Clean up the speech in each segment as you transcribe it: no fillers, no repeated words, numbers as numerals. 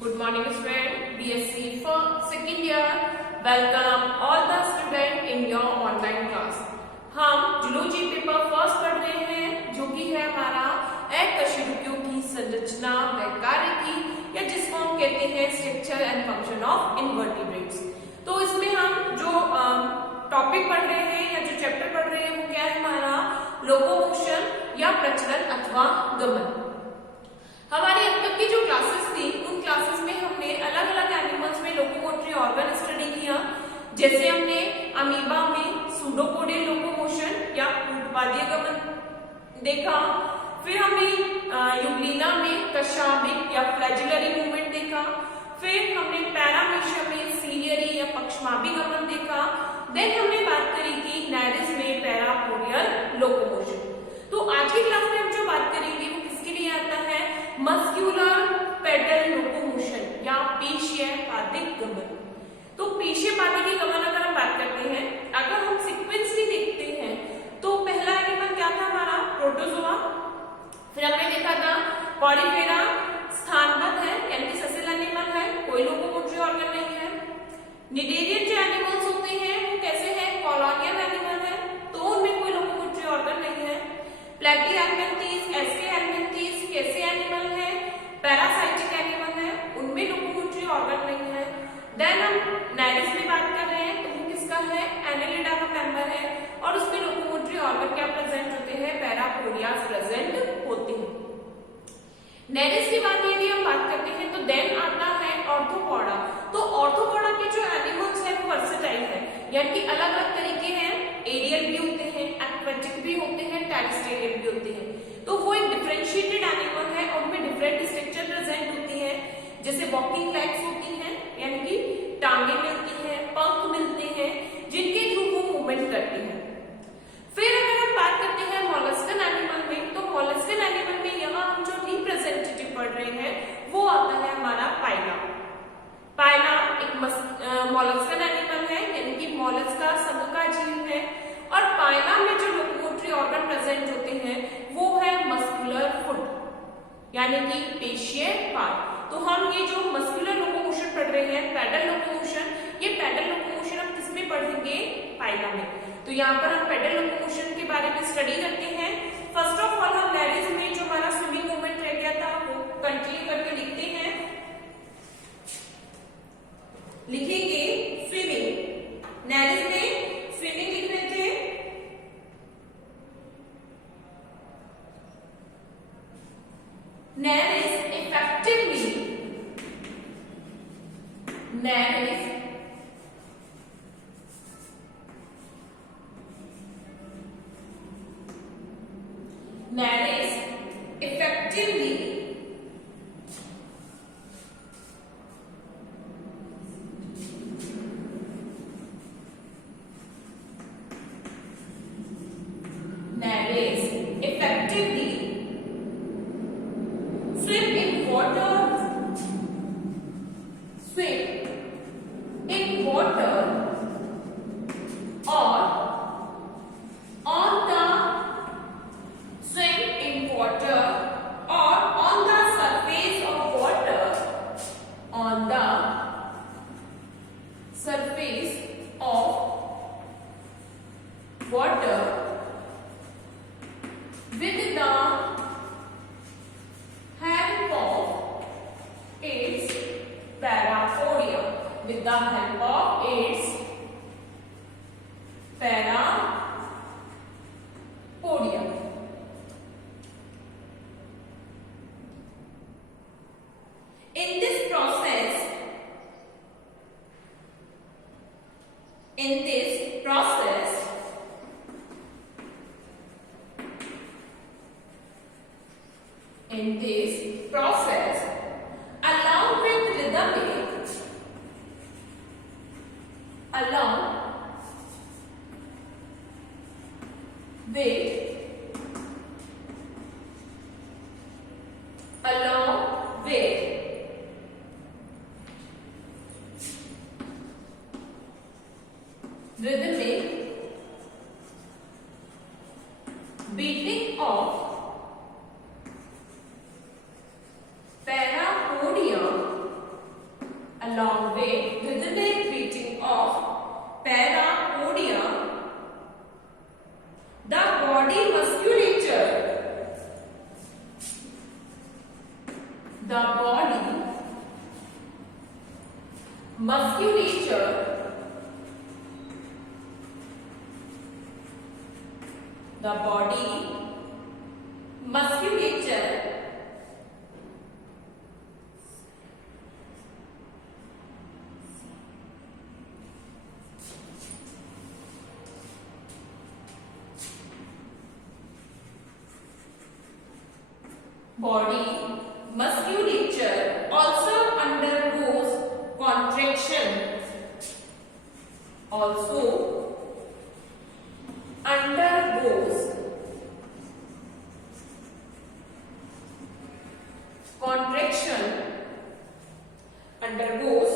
Good morning student, BSc for second year. Welcome all the student in your online class. हम zoology paper first पढ़ रहे हैं जो कि है हमारा अकशेरुकियों की संरचना व कार्य की, या जिसको हम कहते हैं structure and function of invertebrates. तो इसमें हम जो टॉपिक पढ़ रहे हैं या जो चैप्टर पढ़ रहे हैं वो क्या है हमारा लोकोमोशन या प्रचलन अथवा गमन। हमारी अब तक की जो क्लासेस थी उन क्लासेस में हमने अलग अलग एनिमल्स में लोकोमोटरी ऑर्गन स्टडी किया। जैसे हमने अमीबा में सूडोपोडियल लोकोमोशन या ऊर्ध्वाधीय गमन देखा, फिर हमने यूग्लिना में कशाभिक या फ्लैजिलरी मूवमेंट देखा, फिर हमने पैरामीशिया में सीलियरी या पक्षमाभि गमन देखा, देन हमने बात करी कि नैरिस में पैरापोडियल लोकोमोशन। तो आज की क्लास में हम जो बात करेंगे वो किसके लिए आता है, मस्क्यूलर पेडल लोकोमोशन या पेशीयपादिक गमन। तो पेशीयपादिक के गमन अगर हम बात करते हैं, अगर हम सीक्वेंसली देखते हैं तो पहला एनिमल क्या था हमारा प्रोटोजोआ, फिर हमने देखा था पॉलीफेरा स्थानबद्ध है यानी ससेल एनिमल है, कोई लोकोमोटरी ऑर्गन नहीं है। निडेरियन जो एनिमल्स होते हैं वो कैसे हैं, कॉलोनियल एनिमल है, तो उनमें कोई लोकोमोटरी ऑर्गन नहीं है। प्लेटिहेल्मिन्थीज, एस्केहेल्मिन्थीज कैसे एनिमल है, पैरासाइटिक एनिमल है, उनमें लोकोमोटरी ऑर्गन नहीं है। देन हम नैरिस की बात कर रहे हैं तो वो किसका है, एनेलिडा का मेंबर है और उसमें लोकोमोटरी ऑर्गन क्या प्रेजेंट होते हैं, पैरापोडियाज प्रेजेंट होते हैं। नैरिस की बात यदि हम बात करते हैं तो देन आता है ऑर्थोपोडा। तो ऑर्थोपोडा के जो एनिमल्स है वो वर्सेटाइल है, यानी कि अलग अलग तरीके हैं, एरियल भी होते हैं, एक्वेटिक भी होते हैं, टेरेस्ट्रियल भी होते हैं। तो वो एक डिफरेंशिएटेड एनिमल है और उनमें डिफरेंट स्ट्रक्चर प्रेजेंट होती है, जैसे वॉकिंग लेग्स होती हैं यानी कि टांगे मिलती हैं, पंख मिलते हैं जिनके थ्रू वो मूवमेंट करते हैं। फिर अगर हम बात करते हैं मॉलस्कन एनिमल में, तो मॉलस्कन एनिमल में यहाँ हम जो रिप्रेजेंटेटिव पढ़ रहे हैं वो आता है हमारा पाइला। पाइला एक मॉलस्कन एनिमल है यानी कि मॉलस्का संघ का जीव है, और पाइला में जो लोकोमोटरी ऑर्गन प्रेजेंट होते हैं वो है मस्कुलर फुट यानी कि पेशीयपाद। तो हम ये जो मस्कुलर लोकोमोशन पढ़ रहे हैं पैडल लोकोमोशन, ये पैडल लोकोमोशन हम किसमें पढ़ेंगे, पाइला में। तो यहाँ पर हम पैडल लोकोमोशन के बारे में स्टडी करते हैं। फर्स्ट ऑफ ऑल हम नैरिस में जो हमारा स्विमिंग मूवमेंट रह गया था वो कंटिन्यू करके लिखते हैं, लिखेंगे स्विमिंग। नैरिस में स्विमिंग लिख रहे थे, नैरिस इफेक्टिवली, नैरिस नैरिस effectively swim in water, swim in water or on the swim in water or on the surface of water, on the surface of water with the help of its parapodia, with the help of its parapodia. In this process, along with rhythmic, along with rhythmic beating of parapodia the body musculature the body musculature body musculature also undergoes contraction also undergoes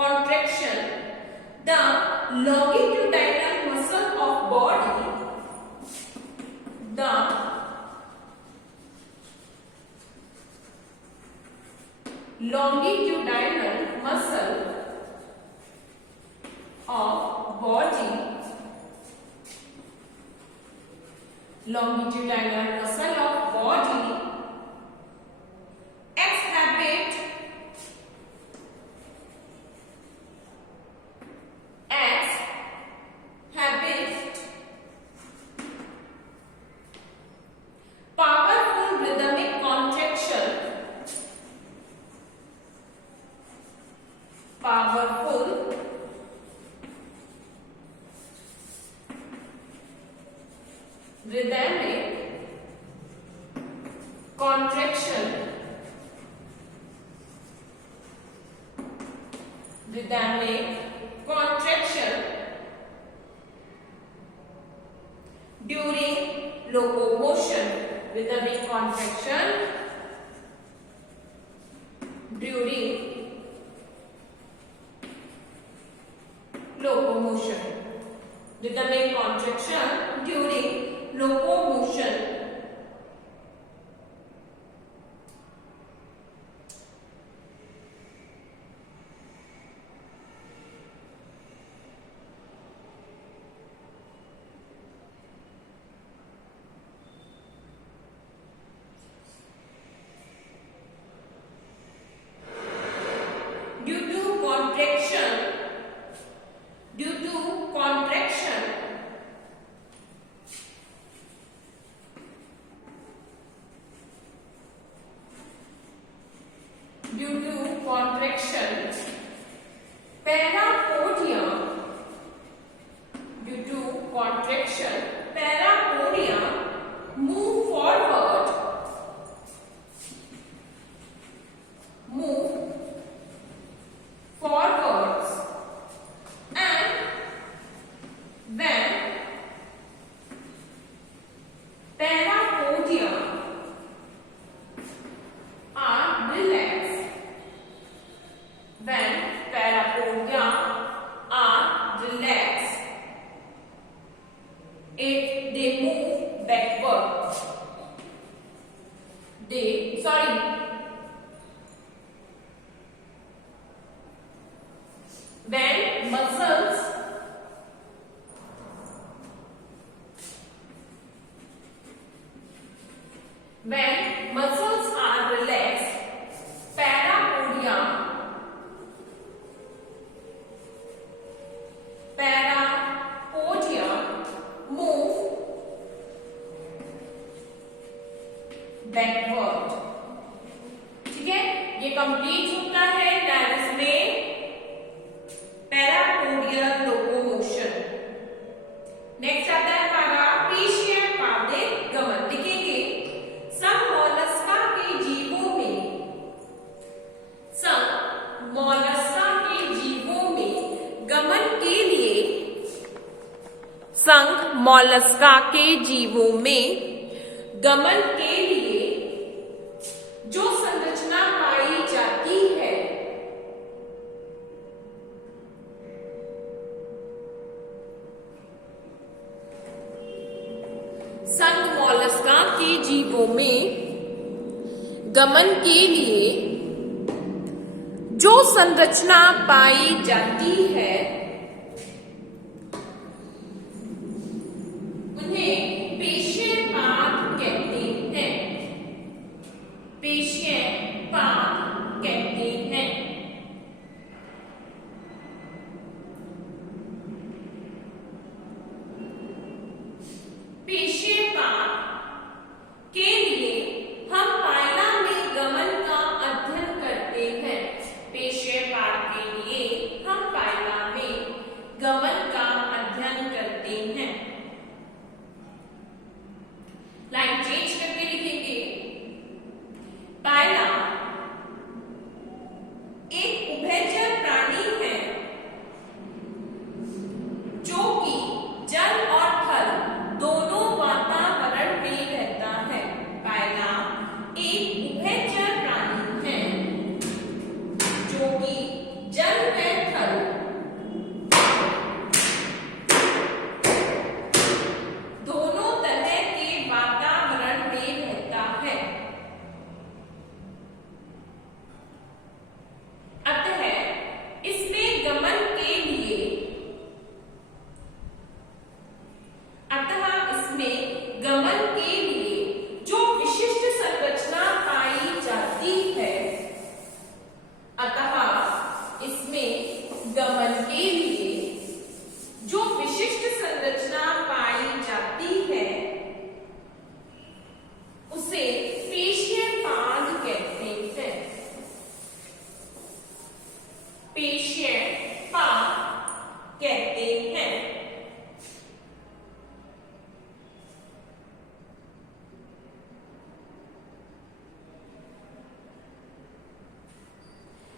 contraction the longitudinal muscle of body the longitudinal muscle of body longitudinal muscle of body exhibit powerful rhythmic contraction powerful rhythmic contraction during locomotion rhythmic contraction during locomotion rhythmic contraction during locomotion due to contraction due to contraction parapodia due to contraction parapodia move forwards and when parapodia are relaxed they move backward when muscles are relaxed parapodia move backward. ठीक है, ये कंप्लीट होता है डायरेक्ट में पैरापोडियल locomotion. Next आता है हमारा पेशीय पादे गमन। लिखेंगे सब मोलस्का के जीवों में गमन के लिए मोलस्का के जीवों में गमन के लिए जो संरचना पाई जाती है संघ मोलस्का के जीवों में गमन के लिए जो संरचना पाई जाती है उन्हें पेशीय पाद कहते हैं। पेशीय पाद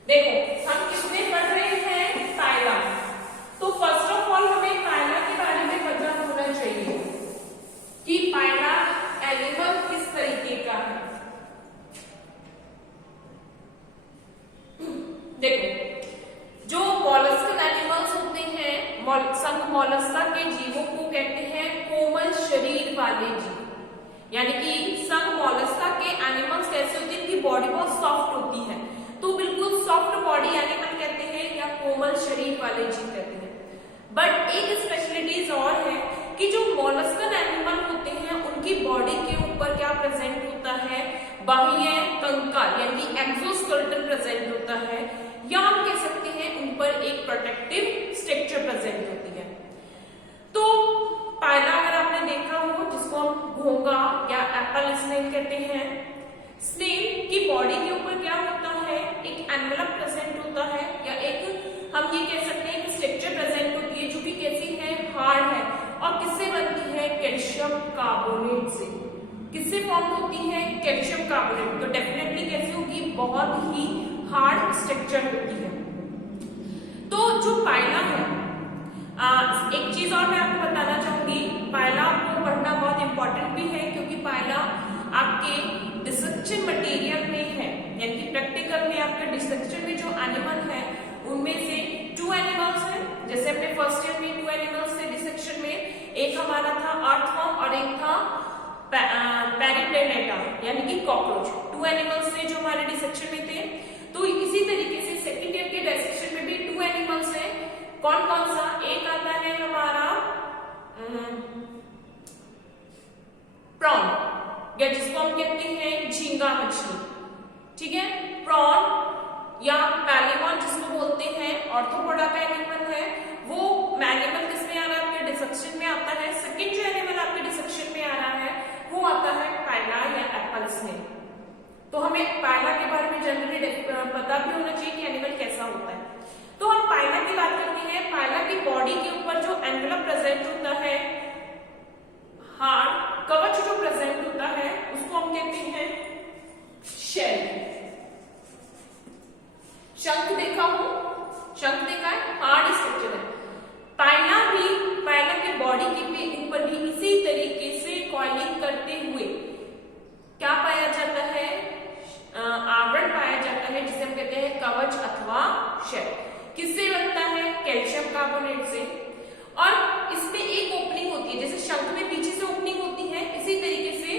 देखो हम किसमें पढ़ रहे हैं, पायला। तो फर्स्ट ऑफ ऑल हमें पायला के बारे में पता होना चाहिए कि पायला एनिमल किस तरीके का है। देखो जो मॉलस्कल एनिमल्स होते हैं, संघ मोलस्का के जीवों को कहते हैं कोमल शरीर वाले जीव। यानी कि संघ मोलस्का के एनिमल्स कैसे होते हैं, इनकी बॉडी बहुत सॉफ्ट होती है, तो बिल्कुल सॉफ्ट बॉडी एनिमल कहते हैं या कोमल शरीर वाले जीव कहते हैं। बट एक स्पेशलिटीज और है कि जो मोलस्कल एनिमल होते हैं उनकी बॉडी के ऊपर क्या प्रेजेंट होता है, बाह्य कंकाल यानी एक्सोस्केलेटन प्रेजेंट होता है, या हम कह सकते हैं उन पर एक प्रोटेक्टिव स्ट्रक्चर प्रेजेंट होती है। तो पायला अगर आपने देखा हो, जिसको हम घोंगा या एप्पल स्नेल कहते हैं, स्नेल की बॉडी के ऊपर क्या होता है, एक एनवेलप प्रेजेंट होता है, या एक हम ये कह सकते हैं कि स्ट्रक्चर प्रेजेंट होती है जो कि कैसी है, हार्ड है, और किससे बनती है, कैल्शियम कार्बोनेट से। किससे फॉर्म होती है, कैल्शियम कार्बोनेट। तो डेफिनेटली कैसी होगी, बहुत ही हार्ड स्ट्रक्चर होती है। तो जो पायला है, एक चीज और मैं आपको बताना चाहूंगी, पायला आपको पढ़ना बहुत इंपॉर्टेंट भी है, क्योंकि पायला आपके डिसेक्शन मटेरियल में है, यानी कि प्रैक्टिकल में आपके डिसेक्शन में जो एनिमल है उनमें से 2 एनिमल्स हैं। जैसे अपने फर्स्ट ईयर में 2 एनिमल्स थे डिसेक्शन में, एक हमारा था अर्थवर्म और एक था पेरिप्लेनेटा यानी कि कॉकरोच। 2 एनिमल्स थे जो हमारे डिसेक्शन में थे। तो इसी तरीके से सेकेंड ईयर के डिसेक्शन में भी 2 एनिमल्स हैं। कौन कौन सा, एक आता है हमारा प्रॉन, या जिसको हम कहते हैं झींगा मछली, ठीक है, प्रॉन या पैलिमॉन जिसको बोलते हैं, ऑर्थोपोडा का एनिमल है। वो एनिमल किसमें आ रहा है, आपके डिसेक्शन में आता है। सेकंड जो एनिमल आपके डिसेक्शन में आ रहा है वो आता है पायला या एप्पल स्नेल। तो हमें पायला के बारे में जनरली पता भी होना चाहिए कि एनिमल कैसा होता है। तो हम पायला की बात करते हैं। पायला की बॉडी के ऊपर जो एनवेलप प्रेजेंट होता है, हार्ड कवच जो प्रेजेंट होता है, उसको हम कहते हैं शेल। शंख देखा हो, शंख देखा है, हार्ड स्ट्रक्चर है। पायला के बॉडी के ऊपर भी इसी तरीके से कॉइलिंग करते हुए क्या पाया जाता है, आवरण पाया जाता है, जिसे हम कहते हैं कवच अथवा शेल। किससे बनता है, कैल्शियम कार्बोनेट से। और इसमें एक ओपनिंग होती है, जैसे शंख में पीछे से ओपनिंग होती है, इसी तरीके से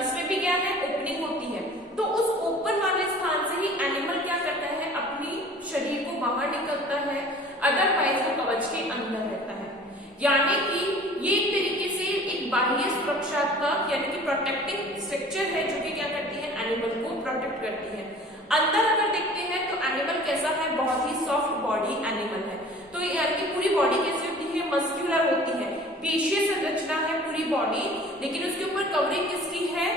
इसमें भी क्या है, ओपनिंग होती है। तो उस ओपन वाले स्थान से ही एनिमल क्या करता है, अपनी शरीर को बाहर निकलता है, अदरवाइज वो कवच के अंदर रहता है। यानी कि ये एक तरीके से एक बाह्य सुरक्षात्मक यानी कि प्रोटेक्टिंग स्ट्रक्चर है, जो कि क्या करती है, एनिमल को प्रोटेक्ट करती है। अंदर अगर देखते हैं तो एनिमल कैसा है, बहुत ही सॉफ्ट बॉडी एनिमल है। तो यानी कि पूरी बॉडी कैसी होती है, मस्क्यूलर होती है, पेशीय संरचना है पूरी बॉडी, लेकिन उसके ऊपर कवरिंग किसकी है,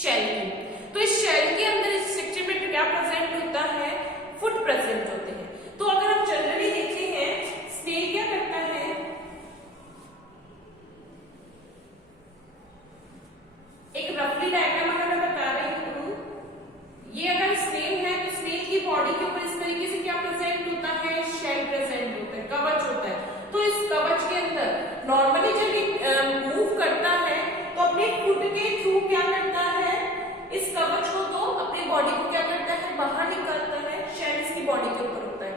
शेल की। तो इस शेल के अंदर इस स्ट्रक्चर में क्या प्रेजेंट होता है, फुट प्रेजेंट होते हैं। तो अगर हम जनरली देखते हैं, स्नेल क्या करता है, एक रफली डायग्राम अगर मैं बता रही हूं, ये अगर स्नेल है तो स्नेल की बॉडी के ऊपर इस तरीके से क्या प्रेजेंट होता है, शेल प्रेजेंट होता है, कवच होता है। तो इस कवच के अंदर नॉर्मली जब ये मूव करता है तो अपने फुट के थ्रू क्या करता है, इस कवच को तो अपनी बॉडी को क्या करता है, बाहर निकालता है। शेल इसकी बॉडी के ऊपर होता है,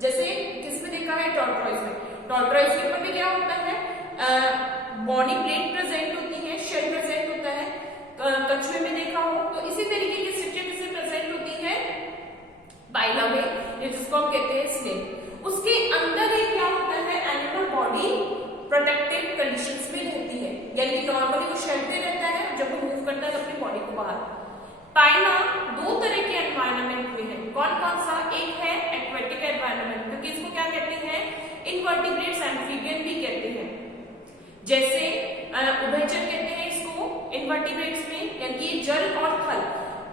जैसे किसमें देखा है, टॉर्टॉइज में। टॉर्टॉइज के ऊपर भी क्या होता है, बॉडी प्लेट प्रेजेंट होती है, शेल प्रेजेंट होता है। कछुए में देखा हो तो इसी तरीके की स्ट्रक्चर किससे प्रेजेंट होती है, पायला में, जिसको हम कहते हैं स्नेल। उसके अंदर ही क्या होता है, एनिमल बॉडी प्रोटेक्टेड कंडीशंस में रहती है, यानी कि नॉर्मली वो शेल पे रहता है, जब वो मूव करता है अपनी बॉडी को बाहर। पायला 2 तरह के एनवायरनमेंट में है। कौन कौन सा, एक है एक्वेटिक एनवायरनमेंट, क्योंकि इसको क्या कहते हैं, इनवर्टिब्रेट्स एम्फीबियन भी कहते हैं। जैसे उभयचर कहते हैं इसको इनवर्टिब्रेट्स में, यानी कि जल और थल।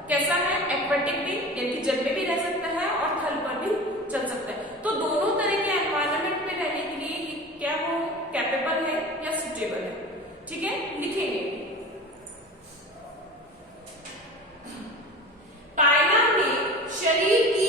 कैसा है, एक्वेटिक भी यानी कि जल में भी रह सकता है और थल पर भी चल सकता है। तो दोनों तरह के एनवायरनमेंट में रहने के लिए क्या वो कैपेबल है या सुटेबल है, ठीक है, लिखेंगे। पायला में शरीर की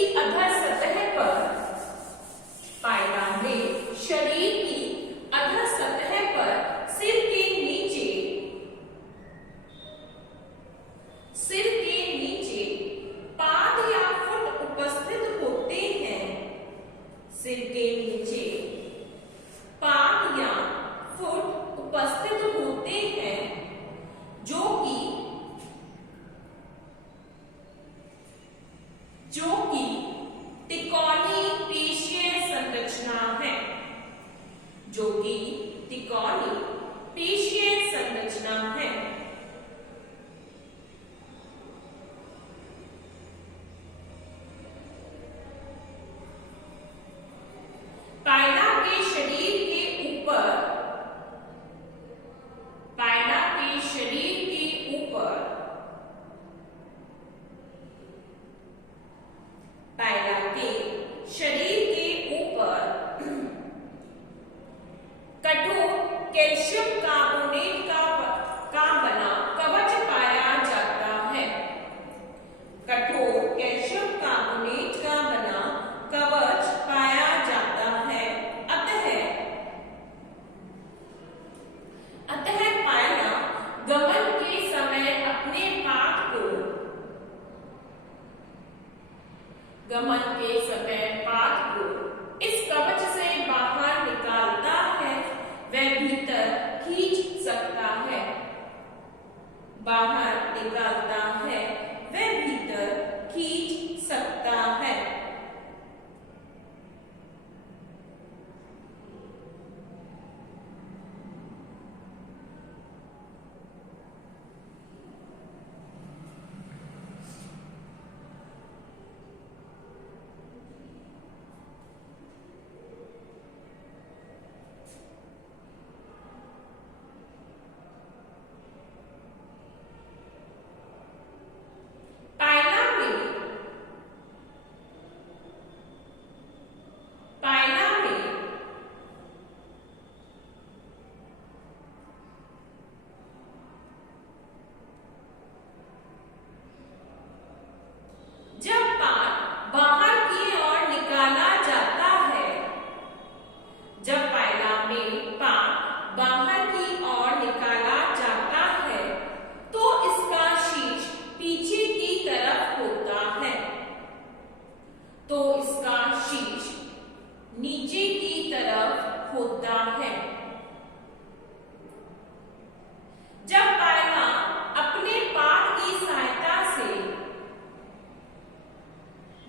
जो कि तिकोनी पेशीय संरचना है, जो कि तिकोनी पेशीय संरचना है। पायला के शरीर के ऊपर, पायला के शरीर के ऊपर, पायला के शरीर के ऊपर कठोर कैल्शियम कार्बोनेट का बना कवच पाया जाता है। कठोर कैल्शियम कार्बोनेट का बना कवच पाया जाता है। अतः पायला गमन के समय अपने पाद को, गमन के समय पाद को इस कवच से बाहर निकालता है, वह भीतर खींच सकता है, बाहर निकालता है, वह भीतर खींच सकता है। तो इसका शीर्ष नीचे की तरफ होता है। जब पायला अपने पाद की सहायता से,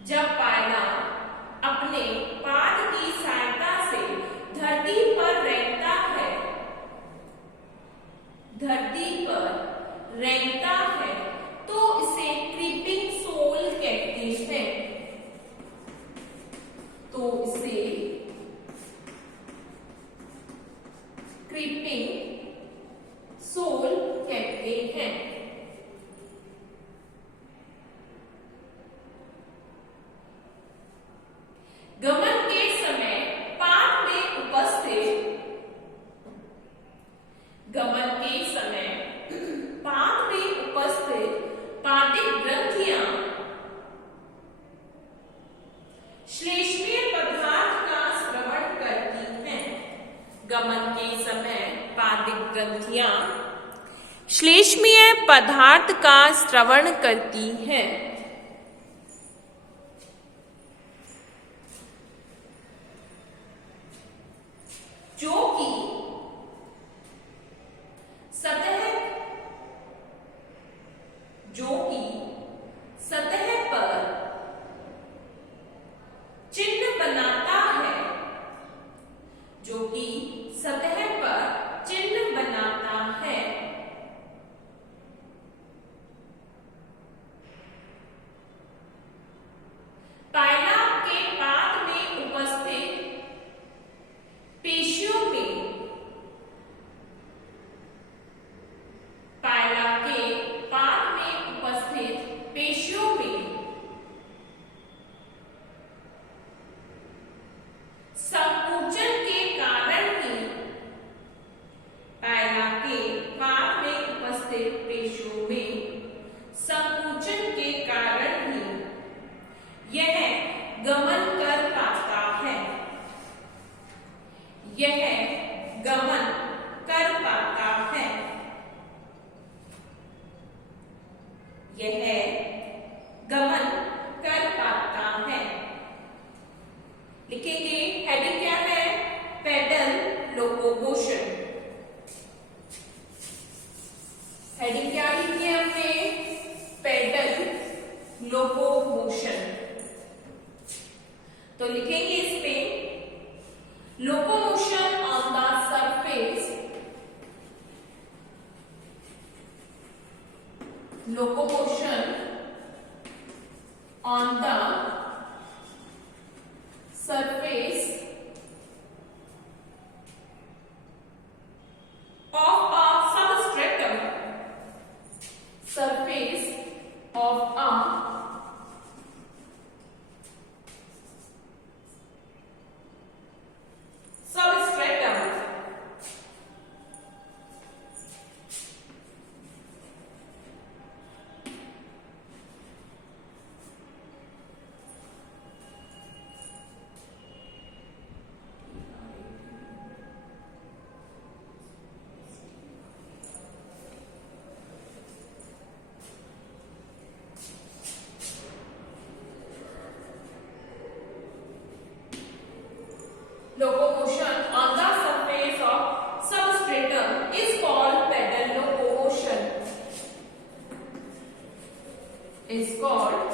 जब पायला अपने पाद की सहायता से धरती पर रेंगता है, धरती पर रेंगता है, तो इसे क्रीपिंग सोल कहते हैं। तो इसे क्रीपिंग सोल कहते हैं। गमन के समय पाद में उपस्थित, गमन के समय पाद में उपस्थित पादिक ग्रंथियां श्लेष्मीय पदार्थ का स्रवण करती हैं। गमन के समय पादिक ग्रंथियां श्लेष्मीय पदार्थ का स्रवण करती हैं। जो कि सतह, जो कि सतह पर चिन्ह बनाता है, जो कि सतह पर चिन्ह बनाता है। पायला के पाद में उपस्थित पेशियों में, पायला के पाद में उपस्थित पेशियों में संकुचन के कारण ही, पायला के पाद में उपस्थित पेशियों में संकुचन के कारण ही यह गमन कर पाता है, यह गमन कर पाता है, यह गमन कर पाता है। लिखेंगे हेडिंग क्या है? Pedal locomotion. हेडिंग क्या लिखी है हमने? Pedal locomotion. तो लिखेंगे इस पे locomotion on the surface, locomotion on the surface of a substratum, surface of a substratum. Locomotion on the surface of substratum is called pedal locomotion. Is called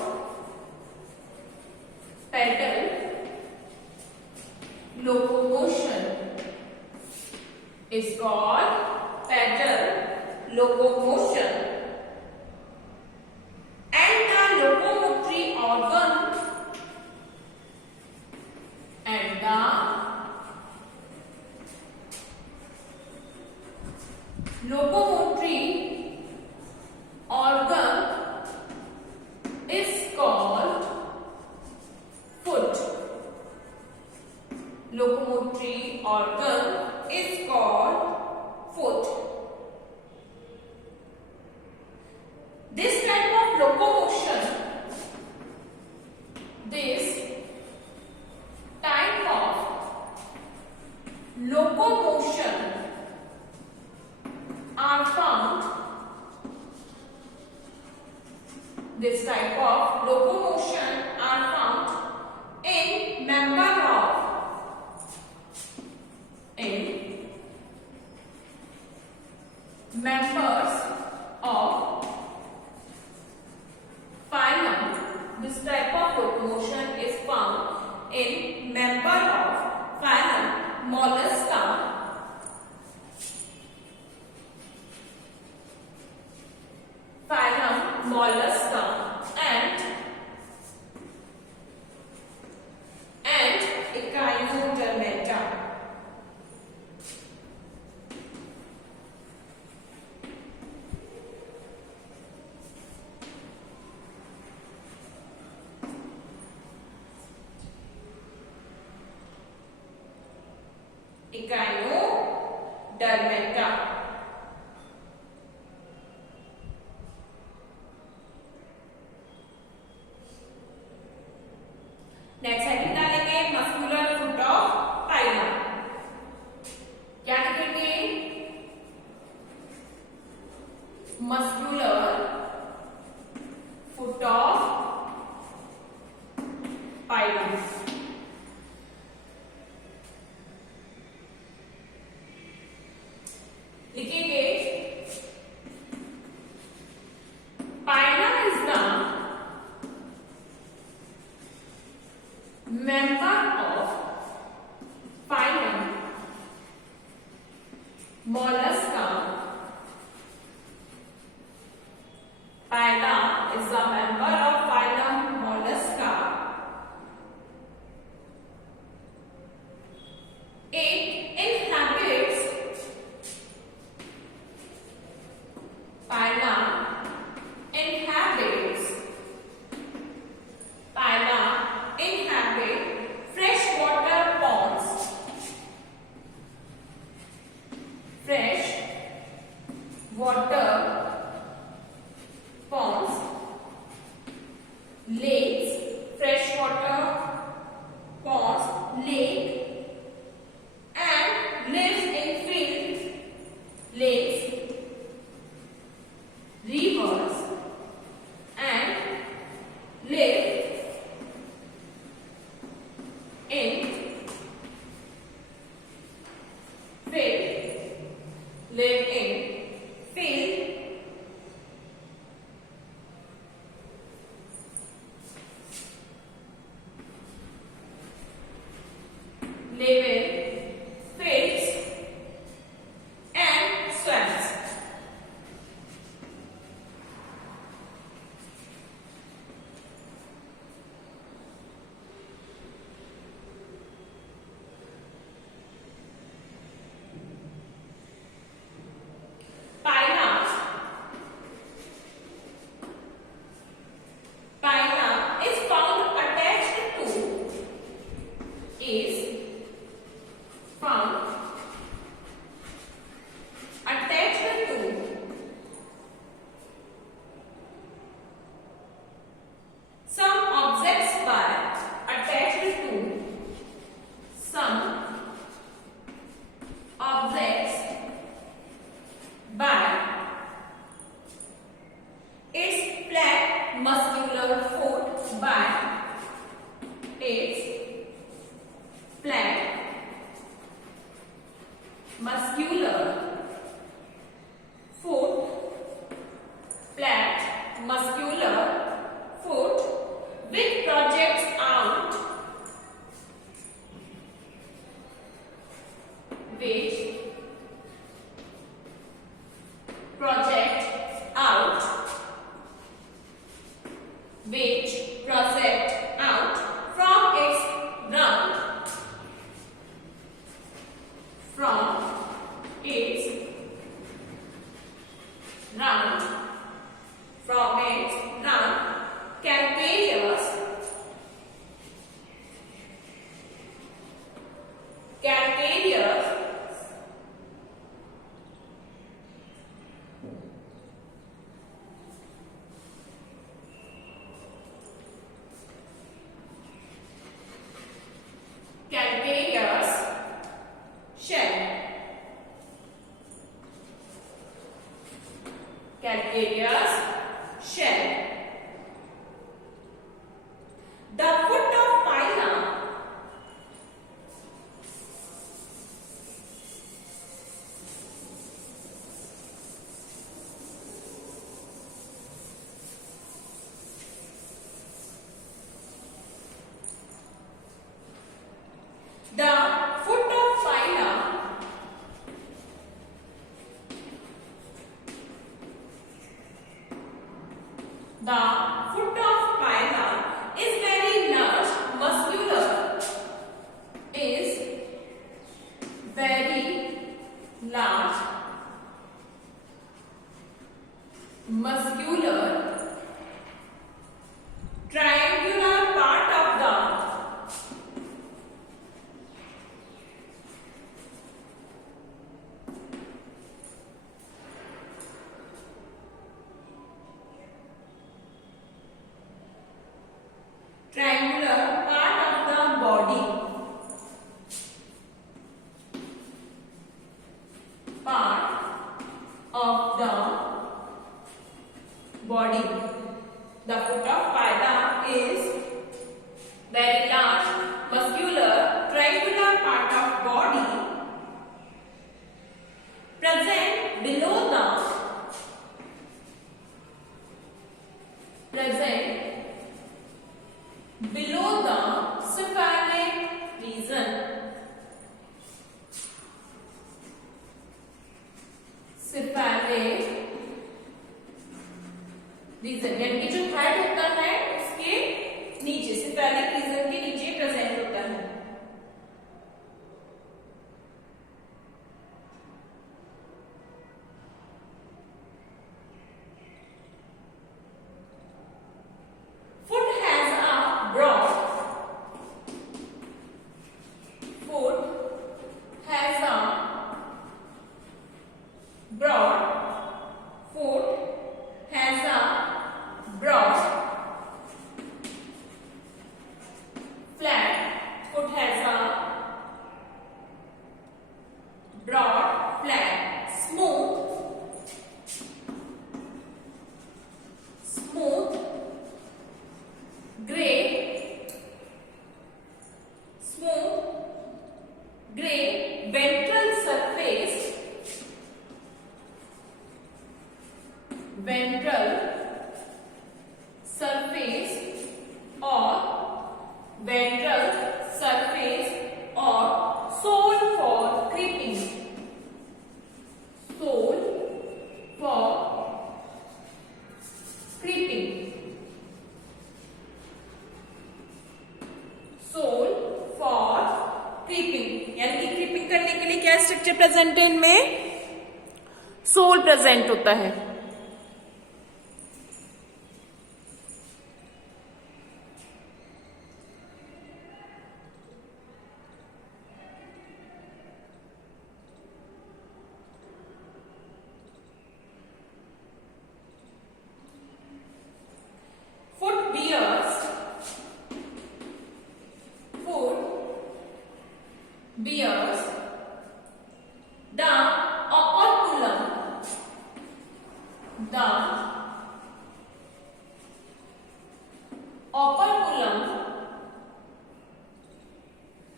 pedal locomotion. Is called pedal locomotion. And the locomotory organ and the locomotory organ is called foot. Locomotory organ is called foot. This type of locomotion, this type of locomotion are found, this type of locomotion are found in members of phylum. This type of locomotion is found in member of phylum Mollusca. Phylum Mollusca and Echinodermata. Echinodermata. Next heading डालेंगे muscular foot of phylum. क्या लिखेंगे? Muscular foot of phylum. लिखेंगे phylum is the member of phylum Mollusca. Phyla is a member of phylum Mollusca. It inhabits phyla inhabits freshwater ponds, lakes, freshwater ponds, lake, and lives in fields, lakes, rivers, and live in field, muscular foot by its flat muscular foot, flat muscular foot which projects out, which project out, which project out from its round, from its round, from its round, calcareous, calcareous calcareous shell, calcareous shell. The foot of phylum the foot of phylum the foot of phylum is very large muscular, is very large muscular triangular part of the triangular part of the body, part of the body. The foot of phylum is very large muscular triangular part of body present below the cephalic region. Cephalic region यानी कि जो हेड होता है उसके नीचे, cephalic region के नीचे प्रेजेंट होता है. Foot has a broad foot has a broad foot has a broad flat foot has a broad flat smooth gray ventral surface or sole for creeping, sole for creeping, sole for creeping यानी कि creeping करने के लिए क्या structure present है इनमें? Soul present होता है. bears the operculum operculum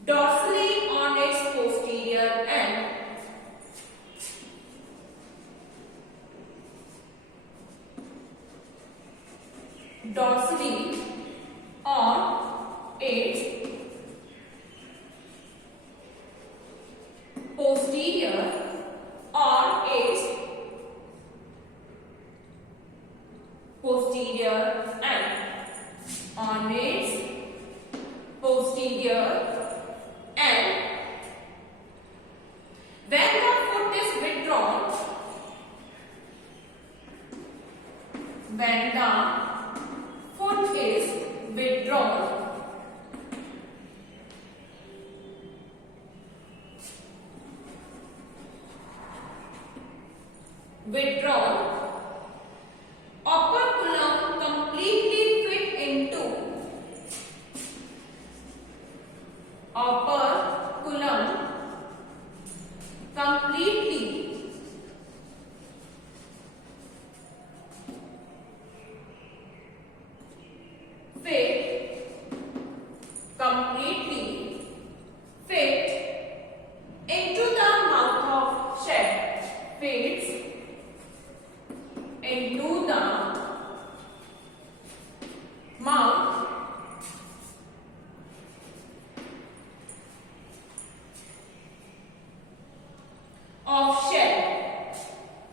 dorsally on its posterior end. Dorsally on its posterior on its posterior end. On its posterior end. When the foot is withdrawn, when the foot is withdrawn, operculum completely fit into operculum completely fit into the mouth of shell. Fits into the mouth of shell.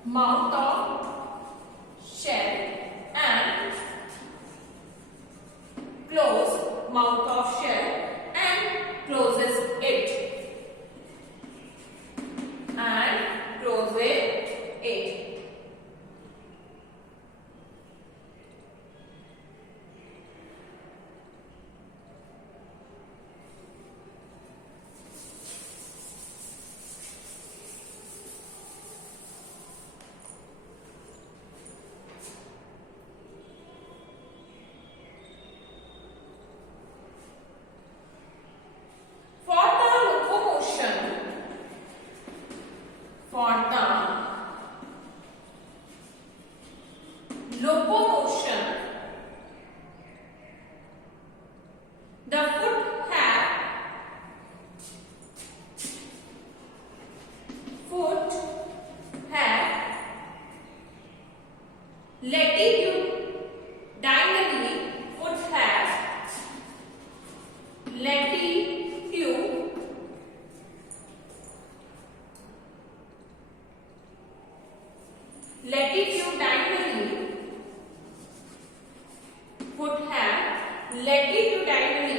Mouth of shell and close mouth of shell and closes it and closes it. Locomotion. The foot have latitudinally. Foot has latitudinally. Foot have latitudinally